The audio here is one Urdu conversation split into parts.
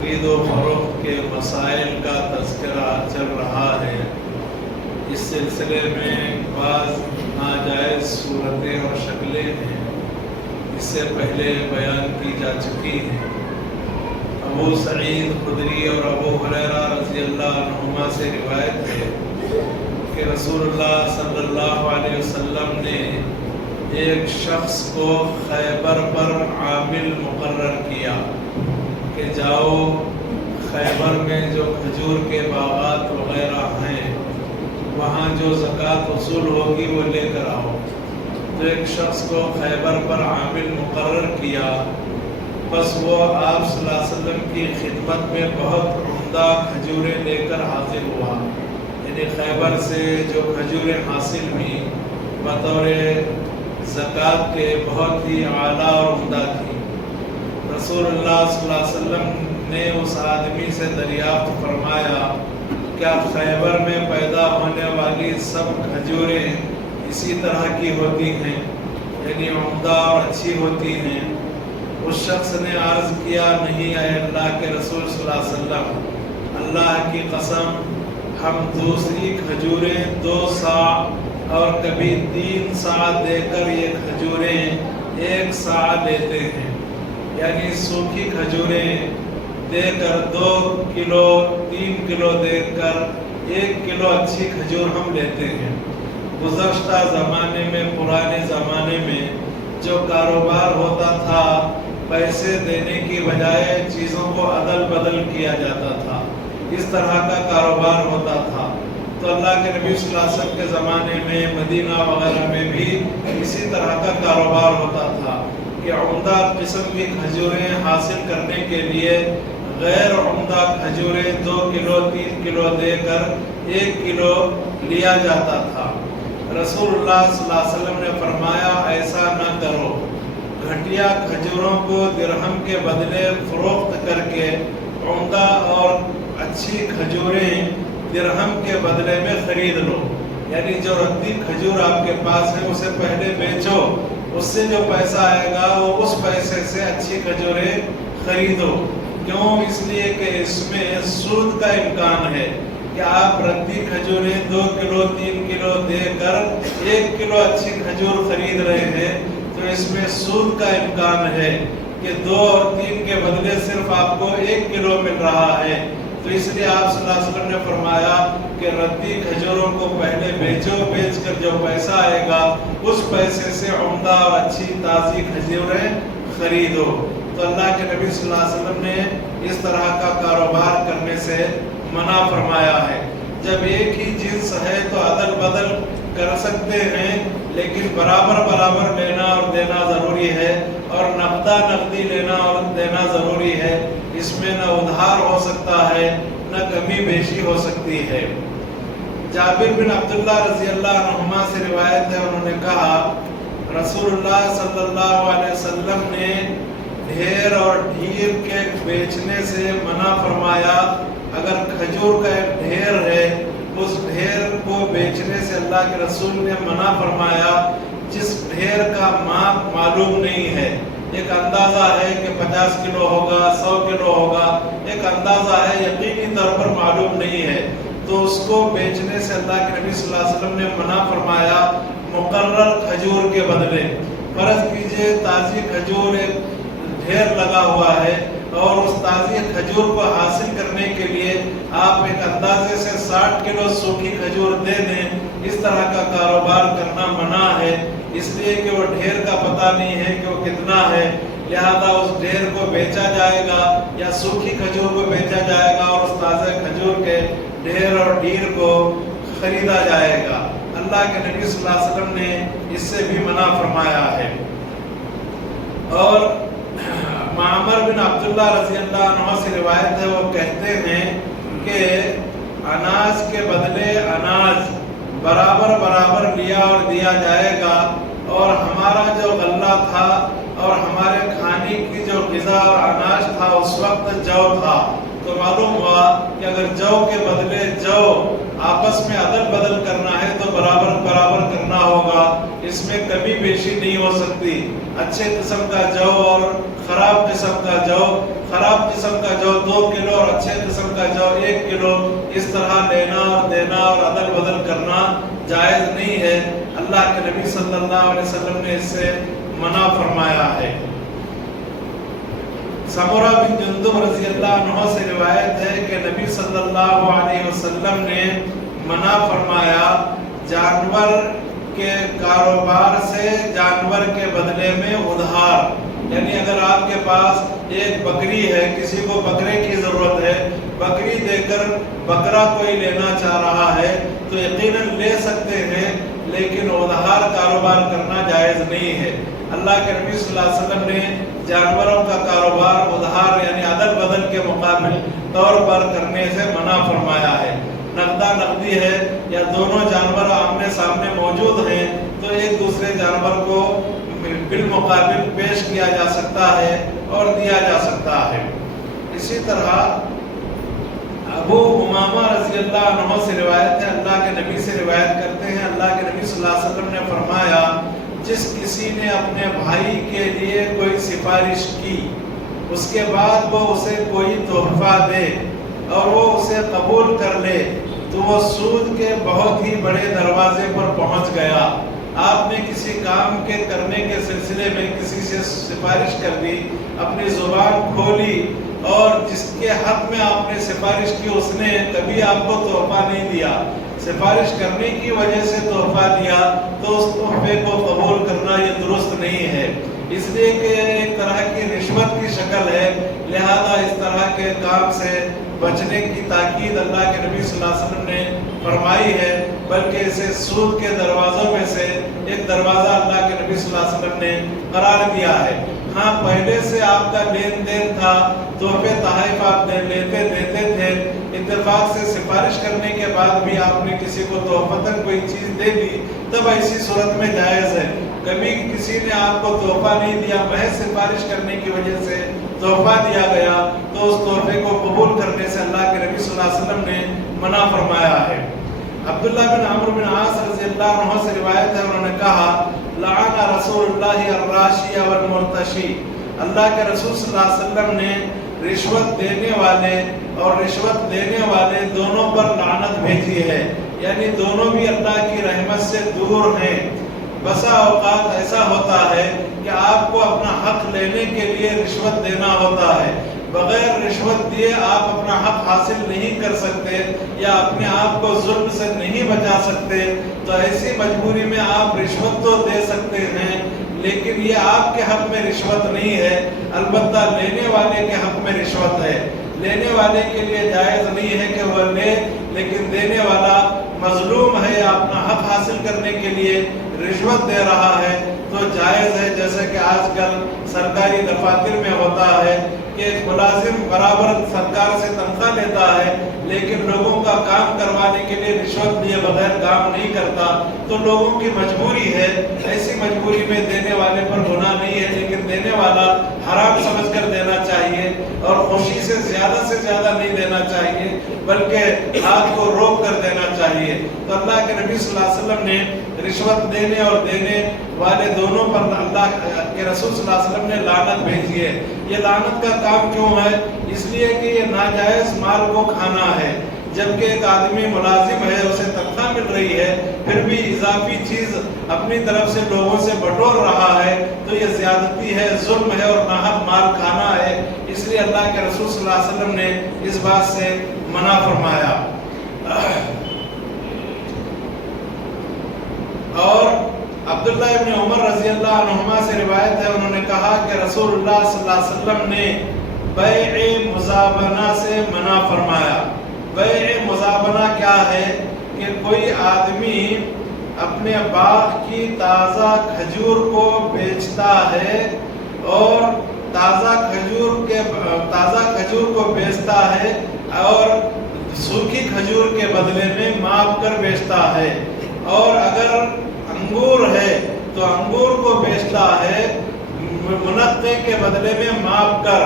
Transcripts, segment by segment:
خرید و فروخت کے مسائل کا تذکرہ چل رہا ہے۔ اس سلسلے میں بعض ناجائز صورتیں اور شکلیں ہیں، اس سے پہلے بیان کی جا چکی ہیں۔ ابو سعید خدری اور ابو ہریرہ رضی اللہ عنہما سے روایت ہے کہ رسول اللہ صلی اللہ علیہ وسلم نے ایک شخص کو خیبر پر عامل مقرر کیا کہ جاؤ خیبر میں جو کھجور کے باغات وغیرہ ہیں وہاں جو زکوٰۃ وصول ہوگی وہ لے کر آؤ۔ تو ایک شخص کو خیبر پر عامل مقرر کیا، بس وہ آپ صلی اللہ علیہ وسلم کی خدمت میں بہت عمدہ کھجوریں لے کر حاضر ہوا، یعنی خیبر سے جو کھجوریں حاصل ہوئیں بطور زکوٰۃ کے بہت ہی اعلیٰ اور عمدہ تھی۔ رسول اللہ صلی اللہ علیہ وسلم نے اس آدمی سے دریافت فرمایا، کیا خیبر میں پیدا ہونے والی سب کھجوریں اسی طرح کی ہوتی ہیں، یعنی عمدہ اور اچھی ہوتی ہیں؟ اس شخص نے عرض کیا، نہیں اے اللہ کے رسول صلی اللہ علیہ وسلم، اللہ کی قسم ہم دوسری کھجوریں 2 صاع اور کبھی 3 صاع دے کر یہ کھجوریں 1 صاع لیتے ہیں، یعنی سوکھی کھجوریں دے کر 2 کلو 3 کلو دے کر 1 کلو اچھی کھجور ہم لیتے ہیں۔ گزشتہ زمانے میں، پرانے زمانے میں جو کاروبار ہوتا تھا، پیسے دینے کی بجائے چیزوں کو عدل بدل کیا جاتا تھا، اس طرح کا کاروبار ہوتا تھا۔ تو اللہ کے نبی صلی اللہ علیہ وسلم کے زمانے میں مدینہ وغیرہ میں بھی اسی طرح کا کاروبار ہوتا تھا کہ عمدہ قسم کی کھجوریں حاصل کرنے کے لیے غیر عمدہ کھجوریں 2 کلو 3 کلو دے کر 1 کلو لیا جاتا تھا۔ رسول اللہ صلی اللہ علیہ وسلم نے فرمایا، ایسا نہ کرو، گھٹیا کھجوروں کو درہم کے بدلے فروخت کر کے عمدہ اور اچھی کھجوریں درہم کے بدلے میں خرید لو، یعنی جو ردی کھجور آپ کے پاس ہے اسے پہلے بیچو، اس سے جو پیسہ آئے گا وہ اس پیسے سے اچھی کھجوریں خریدو۔ کیوں؟ اس لیے کہ اس میں سود کا امکان ہے کہ آپ ردی کھجوریں 2 کلو 3 کلو دے کر 1 کلو اچھی کھجور خرید رہے ہیں، تو اس میں سود کا امکان ہے کہ 2 اور 3 کے بدلے صرف آپ کو 1 کلو مل رہا ہے۔ تو اس لیے آپ صلی اللہ علیہ وسلم نے فرمایا کہ ردی کھجوروں کو پہلے بیچو، بیچ کر جو پیسہ آئے گا اس پیسے سے عمدہ اور اچھی تازی کھجوریں خریدو۔ تو اللہ کے نبی صلی اللہ علیہ وسلم نے اس طرح کا کاروبار کرنے سے منع فرمایا ہے۔ جب ایک ہی جنس ہے تو عدل بدل کر سکتے ہیں، لیکن برابر برابر لینا اور دینا ضروری ہے، اور نقدہ نقدی لینا اور دینا ضروری ہے۔ اس میں نہ ادھار ہو سکتا ہے نہ کمی بیشی ہو سکتی ہے۔ جابر بن عبداللہ رضی اللہ عنہما سے روایت ہے، انہوں نے کہا رسول اللہ صلی اللہ علیہ وسلم نے ڈھیر اور ڈھیر کے بیچنے سے منع فرمایا۔ اگر کھجور کا ایک ڈھیر ہے، اس ڈھیر کو بیچنے سے اللہ کے رسول نے منع فرمایا جس ڈھیر کا ماپ معلوم نہیں ہے۔ ایک اندازہ ہے کہ 50 کلو ہوگا، 100 کلو ہوگا، ایک اندازہ ہے، یقینی طور پر معلوم نہیں ہے، تو اس کو بیچنے سے اللہ کے نبی صلی اللہ علیہ وسلم نے منع فرمایا مقرر کھجور کے بدلے۔ فرض کیجئے تازی کھجور ایک ڈھیر لگا ہوا ہے، اور اس تازی کھجور کو حاصل کرنے کے لیے آپ ایک اندازے سے 60 کلو سوکھی کھجور دے دیں، اس طرح کا کاروبار کرنا منع ہے، اس لیے کہ وہ ڈھیر کا پتہ نہیں ہے کہ وہ کتنا ہے، لہذا اس ڈھیر کو بیچا جائے گا یا سوکھی کھجور کو بیچا جائے گا، اور اس تازہ کھجور کے ڈھیر اور ڈھیر کو خریدا جائے گا۔ اللہ کے نبی صلی اللہ علیہ وسلم نے اس سے بھی منع فرمایا ہے۔ اور معمر بن عبداللہ رضی اللہ عنہ سے روایت ہے، وہ کہتے ہیں کہ اناج کے بدلے اناج برابر برابر لیا اور دیا جائے گا، اور ہمارا جو غلہ تھا اور ہمارے کھانے کی جو غذا اور اناج تھا اس وقت جو تھا، تو معلوم ہوا کہ اگر جو کے بدلے جو آپس میں عدل بدل کرنا ہے تو برابر برابر کرنا ہوگا، اس میں کمی بیشی نہیں ہو سکتی۔ اچھے قسم کا جو اور خراب قسم کا جو، خراب قسم کا جو 2 کلو اچھے قسم کا جو 1 کلو اس طرح لینا اور دینا اور عدل بدل کرنا جائز نہیں ہے. اللہ کے نبی صلی اللہ علیہ وسلم نے اس سے منع فرمایا ہے. سمرہ بن جندب رضی اللہ عنہ سے روایت ہے کہ نبی صلی اللہ علیہ وسلم نے منع فرمایا جانور کے کاروبار سے جانور کے بدلے میں ادھار. یعنی اگر آپ کے پاس ایک بکری ہے, کسی کو بکرے کی ضرورت ہے, بکری دے کر بکرا کوئی لینا چاہ رہا ہے تو یقیناً لے سکتے ہیں, لیکن ادھار کاروبار کرنا جائز نہیں ہے. اللہ کے نبی صلی اللہ علیہ وسلم نے جانوروں کا کاروبار ادھار یعنی عدل بدل کے مقابل طور پر کرنے سے منع فرمایا ہے. نقدہ نقدی ہے یا دونوں جانور آمنے سامنے موجود ہیں تو ایک دوسرے جانور کو بالمقابل پیش کیا جا سکتا ہے اور دیا جا سکتا ہے. اسی طرح ابو امامہ رضی اللہ عنہ سے روایت ہے, اللہ کے نبی سے روایت کرتے ہیں, اللہ کے نبی صلی اللہ علیہ وسلم نے فرمایا جس کسی نے اپنے بھائی کے لیے کوئی سفارش کی, اس کے بعد وہ اسے کوئی تحفہ دے اور وہ اسے قبول کر لے تو وہ سود کے بہت ہی بڑے دروازے پر پہنچ گیا. آپ نے کسی کام کے کرنے کے سلسلے میں کسی سے سفارش کر دی, اپنی زبان کھولی اور جس کے حق میں آپ نے سفارش کی اس نے کبھی آپ کو تحفہ نہیں دیا, سفارش کرنے کی وجہ سے تحفہ دیا تو اس تحفے کو قبول کرنا یہ درست نہیں ہے, اس لیے کہ ایک طرح کی رشوت کی شکل ہے. لہذا اس طرح کے کام سے بچنے کی تاکید اللہ کے نبی صلی اللہ علیہ وسلم نے فرمائی ہے, بلکہ اسے سود کے دروازوں میں سے ایک دروازہ اللہ کے نبی صلی اللہ علیہ وسلم نے قرار دیا ہے. ہاں پہلے سے آپ کا لین دین تھا, تحفے تحائف آپ لیتے دیتے تھے, اتفاق سے سفارش کرنے کے بعد بھی آپ نے کسی کو تحفتاً کوئی چیز دے دی تب ایسی صورت میں جائز ہے. کبھی کسی نے آپ کو تحفہ نہیں دیا, محض سفارش کرنے کی وجہ سے تحفہ دیا گیا تو اس تحفے کو قبول کرنے سے اللہ کے نبی صلی اللہ علیہ وسلم نے منع فرمایا ہے. عبداللہ بن عمرو بن عاص رضی اللہ عنہ سے روایت ہے, انہوں نے کہا لعن رسول اللہ الراشی والمرتشی, اللہ کے رسول صلی اللہ علیہ وسلم نے رشوت دینے والے اور رشوت لینے والے دونوں پر لعنت بھیجی ہے, یعنی دونوں بھی اللہ کی رحمت سے دور ہیں. بسا اوقات ایسا ہوتا ہے کہ آپ کو اپنا حق لینے کے لیے رشوت دینا ہوتا ہے, بغیر رشوت دیے آپ اپنا حق حاصل نہیں کر سکتے یا اپنے آپ کو ظلم سے نہیں بچا سکتے, تو ایسی مجبوری میں آپ رشوت تو دے سکتے ہیں لیکن یہ آپ کے حق میں رشوت نہیں ہے, البتہ لینے والے کے حق میں رشوت ہے. لینے والے کے لیے جائز نہیں ہے کہ وہ لے, لیکن دینے والا مظلوم ہے یا اپنا حق حاصل کرنے کے لیے رشوت دے رہا ہے تو جائز ہے. جیسے کہ آج کل سرکاری دفاتر میں ہوتا ہے کہ ایک ملازم برابر سرکار سے تنخواہ لیتا ہے لیکن لوگوں کا کام کروانے کے لیے رشوت لیے بغیر کام نہیں کرتا, تو لوگوں کی مجبوری ہے. ایسی مجبوری میں دینے والے پر گناہ نہیں ہے, لیکن دینے والا حرام سمجھ کر دینا چاہیے اور خوشی سے زیادہ نہیں دینا چاہیے بلکہ ہاتھ کو روک کر دینا چاہیے. تو اللہ کے نبی صلی اللہ علیہ وسلم نے رشوت دینے اور دینے والے دونوں پر اللہ کے رسول صلی اللہ علیہ وسلم نے لعنت بھیجی ہے. یہ لعنت کا کام کیوں ہے؟ اس لیے کہ یہ ناجائز مال کو کھانا ہے. جبکہ ایک آدمی ملازم ہے, اسے تنخواہ مل رہی ہے, پھر بھی اضافی چیز اپنی طرف سے لوگوں سے بٹور رہا ہے تو یہ زیادتی ہے, ظلم ہے اور ناحق مال کھانا ہے. اس لیے اللہ کے رسول صلی اللہ علیہ وسلم نے اس بات سے منع فرمایا. اور عبداللہ ابن عمر رضی اللہ عنہما سے روایت ہے, انہوں نے کہا کہ رسول اللہ صلی اللہ علیہ وسلم نے بیع مزابنہ سے منع فرمایا. بیع مزابنہ کیا ہے کہ کوئی آدمی اپنے باغ کی تازہ کھجور کو بیچتا ہے اور تازہ کھجور کو بیچتا ہے اور سوکھی کھجور کے بدلے میں ماپ کر بیچتا ہے. اور اگر انگور ہے تو انگور کو بیچتا ہے منقع کے بدلے میں ماپ کر,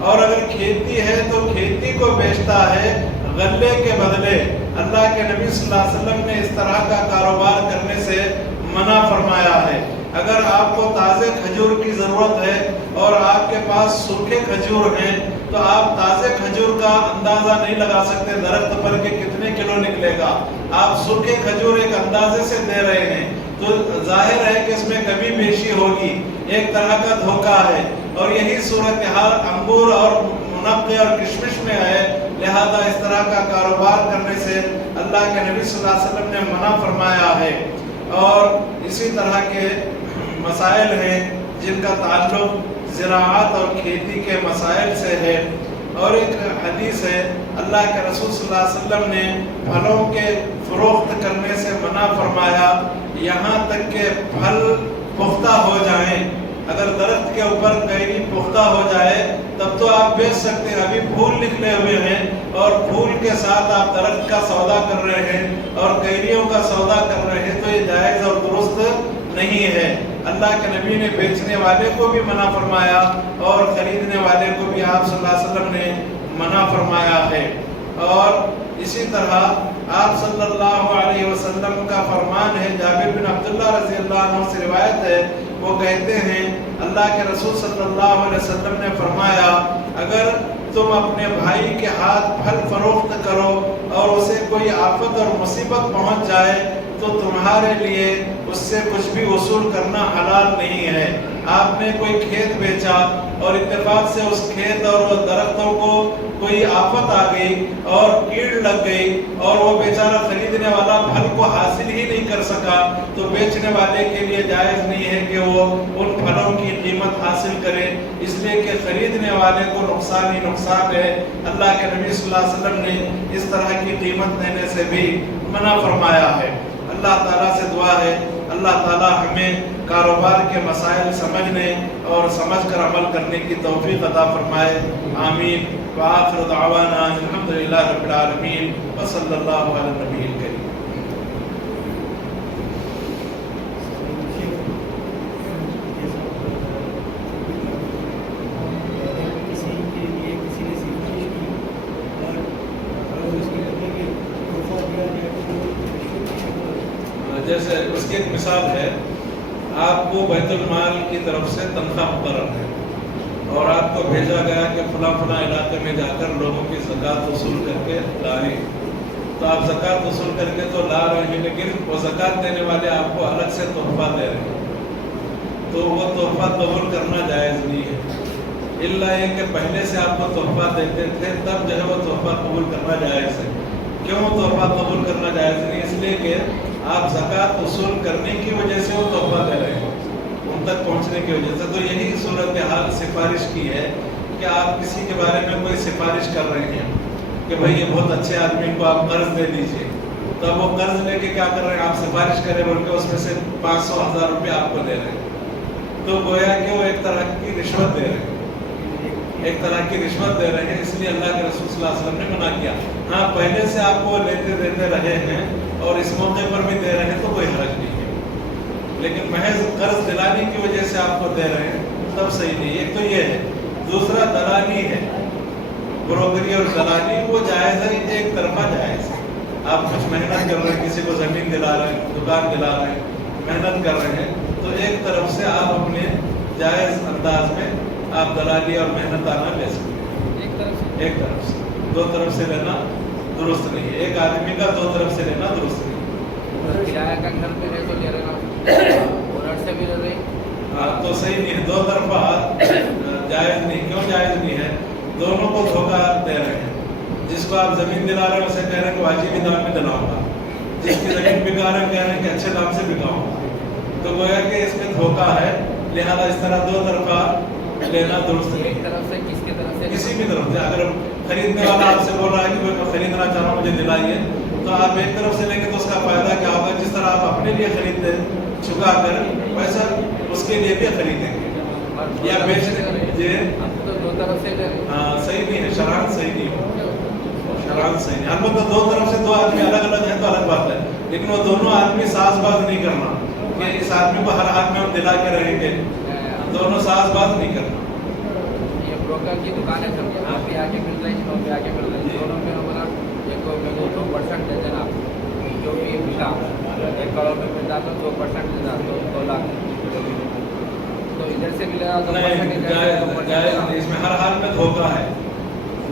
اور اگر کھیتی ہے تو کھیتی کو بیچتا ہے غلے کے بدلے. اللہ کے نبی صلی اللہ علیہ وسلم نے اس طرح کا کاروبار کرنے سے منع فرمایا ہے. اگر آپ کو تازے کھجور کی ضرورت ہے اور آپ کے پاس سوکھے کھجور ہیں تو آپ تازے کھجور کا اندازہ نہیں لگا سکتے درخت پر کہ کتنے کلو نکلے گا. آپ سوکھے کھجور ایک اندازے سے دے رہے ہیں تو ظاہر ہے کہ اس میں کمی بیشی ہوگی, ایک طرح کا دھوکہ ہے. اور یہی صورتحال انگور اور منقع اور کشمش میں ہے. لہذا اس طرح کا کاروبار کرنے سے اللہ کے نبی صلی اللہ علیہ وسلم نے منع فرمایا ہے. اور اسی طرح کے مسائل ہیں جن کا تعلق زراعت اور کھیتی کے مسائل سے ہے. اور ایک حدیث ہے, اللہ کے رسول صلی اللہ علیہ وسلم نے پھلوں کے فروخت کرنے سے منع فرمایا یہاں تک کہ پھل پختہ ہو جائیں. اگر درخت کے اوپر کیری پختہ ہو جائے تب تو آپ بیچ سکتے ہیں, ابھی پھول نکلے ہوئے ہیں اور پھول کے ساتھ آپ درخت کا سودا کر رہے ہیں اور کیریوں کا سودا کر رہے ہیں تو یہ جائز اور درست نہیں ہے. اللہ کے نبی نے بیچنے والے کو بھی منع فرمایا اور خریدنے والے کو بھی آپ صلی اللہ علیہ وسلم نے منع فرمایا ہے. اور اسی طرح آپ صلی اللہ علیہ وسلم کا فرمان ہے, جابر بن عبداللہ رضی اللہ عنہ سے روایت ہے, وہ کہتے ہیں اللہ کے رسول صلی اللہ علیہ وسلم نے فرمایا اگر تم اپنے بھائی کے ہاتھ پھل فروخت کرو اور اسے کوئی آفت اور مصیبت پہنچ جائے تو تمہارے لیے اس سے کچھ بھی وصول کرنا حلال نہیں ہے. آپ نے کوئی کھیت بیچا اور اتفاق سے اس کھیت اور درختوں کو کوئی آفت آ گئی اور کیڑ لگ گئی اور وہ بیچارہ خریدنے والا پھل کو حاصل ہی نہیں کر سکا تو بیچنے والے کے لیے جائز نہیں ہے کہ وہ ان پھلوں کی قیمت حاصل کرے, اس لیے کہ خریدنے والے کو نقصان ہی نقصان ہے. اللہ کے نبی صلی اللہ علیہ وسلم نے اس طرح کی قیمت دینے سے بھی منع فرمایا ہے. اللہ تعالیٰ سے دعا ہے اللہ تعالیٰ ہمیں کاروبار کے مسائل سمجھنے اور سمجھ کر عمل کرنے کی توفیق عطا فرمائے. آمین. وآخر دعوانا الحمدللہ رب العالمین وصلی اللہ علی النبی الکریم. جیسے اس کی ایک مثال ہے, آپ کو بیت المال کی طرف سے تنخواہ مقرر ہے اور آپ کو بھیجا گیا کہ فلاں فلاں علاقے میں جا کر لوگوں کی زکوٰۃ وصول کر کے لائیں. تو آپ زکوٰۃ وصول کر کے تو لا رہے ہیں لیکن وہ زکوٰۃ دینے والے آپ کو الگ سے تحفہ دے رہے ہیں تو وہ تحفہ قبول کرنا جائز نہیں ہے, الا یہ کہ پہلے سے آپ کو تحفہ دیتے تھے تب جو ہے وہ تحفہ قبول کرنا جائز ہے. کیوں تحفہ قبول کرنا جائز نہیں؟ اس لیے کہ آپ زکوٰۃ وصول کرنے کی وجہ سے وہ تحفہ دے رہے ہیں, ان تک پہنچنے کی وجہ سے. تو یہی صورتحال سفارش کی ہے کہ آپ کسی کے بارے میں کوئی سفارش کر رہے ہیں کہ بھائی یہ بہت اچھے آدمی کو آپ قرض دے دیجیے, تو اب وہ قرض لے کے کیا کر رہے ہیں, آپ سفارش کریں بول کے اس میں سے 500,000 روپے آپ کو دے رہے ہیں. تو گویا کہ وہ ایک طرح کی رشوت دے رہے ہیں, ایک طرح کی رشوت دے رہے ہیں. اس لیے اللہ کے رسول صلی اللہ علیہ وسلم نے منع کیا. ہاں پہلے سے آپ کو لیتے دیتے رہے ہیں اور اس موقع پر بھی دے رہے ہیں تو کوئی حرج نہیں ہے, لیکن محض قرض دلانے کی وجہ سے آپ کو دے رہے ہیں تب صحیح نہیں. ایک تو یہ ہے. دوسرا دلالی ہے, بروکری اور دلالی وہ جائز ہے, ایک طرفہ جائز ہے. آپ کچھ محنت کر رہے ہیں, کسی کو زمین دلا رہے ہیں, دکان دلا رہے ہیں, محنت کر رہے ہیں تو ایک طرف سے آپ اپنے جائز انداز میں آپ دلالی اور محنت آنا لے سکتے ہیں. ایک طرف سے, دو طرف سے لینا درست نہیں ہے. ایک آدمی کا دو طرف سے لینا درست نہیں ہے. کرایہ کا گھر پہ رہ تو لے رہے اونر سے بھی لے رہے تو صحیح نہیں ہے. دو طرفہ جائز نہیں. کیوں جائز نہیں ہے؟ دونوں کو دھوکہ دے رہے ہیں. جس کو آپ زمین دلا رہے ہیں اسے کہہ رہے ہیں کہ واجبی دام میں دلاؤں گا, جس کی زمین بکا رہے ہیں کہہ رہے ہیں کہ اچھے دام سے بکاؤں گا. تو گویا کہ اس میں دھوکہ ہے. لہذا اس طرح دو طرفہ لینا درست نہیں. ایک طرف سے کس کی طرف سے؟ کسی بھی طرف سے. اگر خریدنے والا آپ سے بول رہا ہے کہ میں خریدنا چاہ رہا ہوں مجھے دلائیے, تو آپ ایک طرف سے لیں گے تو اس کا فائدہ کیا ہوگا؟ جس طرح آپ اپنے لیے خریدتے ہیں چکا کر ویسا اس کے لیے بھی خریدیں گے یا بیچنے جی. تو دو طرف سے ہاں صحیح نہیں ہے, شران صحیح نہیں ہے, شران صحیح نہیں. البتہ دو طرف سے دو آدمی الگ الگ ہیں تو الگ بات ہے, لیکن وہ دونوں آدمی ساز باز نہیں کرنا کہ اس آدمی کو ہر حال میں ہم دلا کے رہیں گے. دونوں ساز باز نہیں کرنا. یہ بروکر کی دکان ہے سر, آپ بھی آ کے مل رہے ہیں, بھی آ کے مل رہے ہیں, دونوں میں بولا ایک کو 2% دے دینا, جو بھی ملا 1 کروڑ میں ملتا تو 2% دینا, تو 2 لاکھ. تو ادھر سے ملے گا نہیں, اس میں ہر حال میں دھوکہ ہے.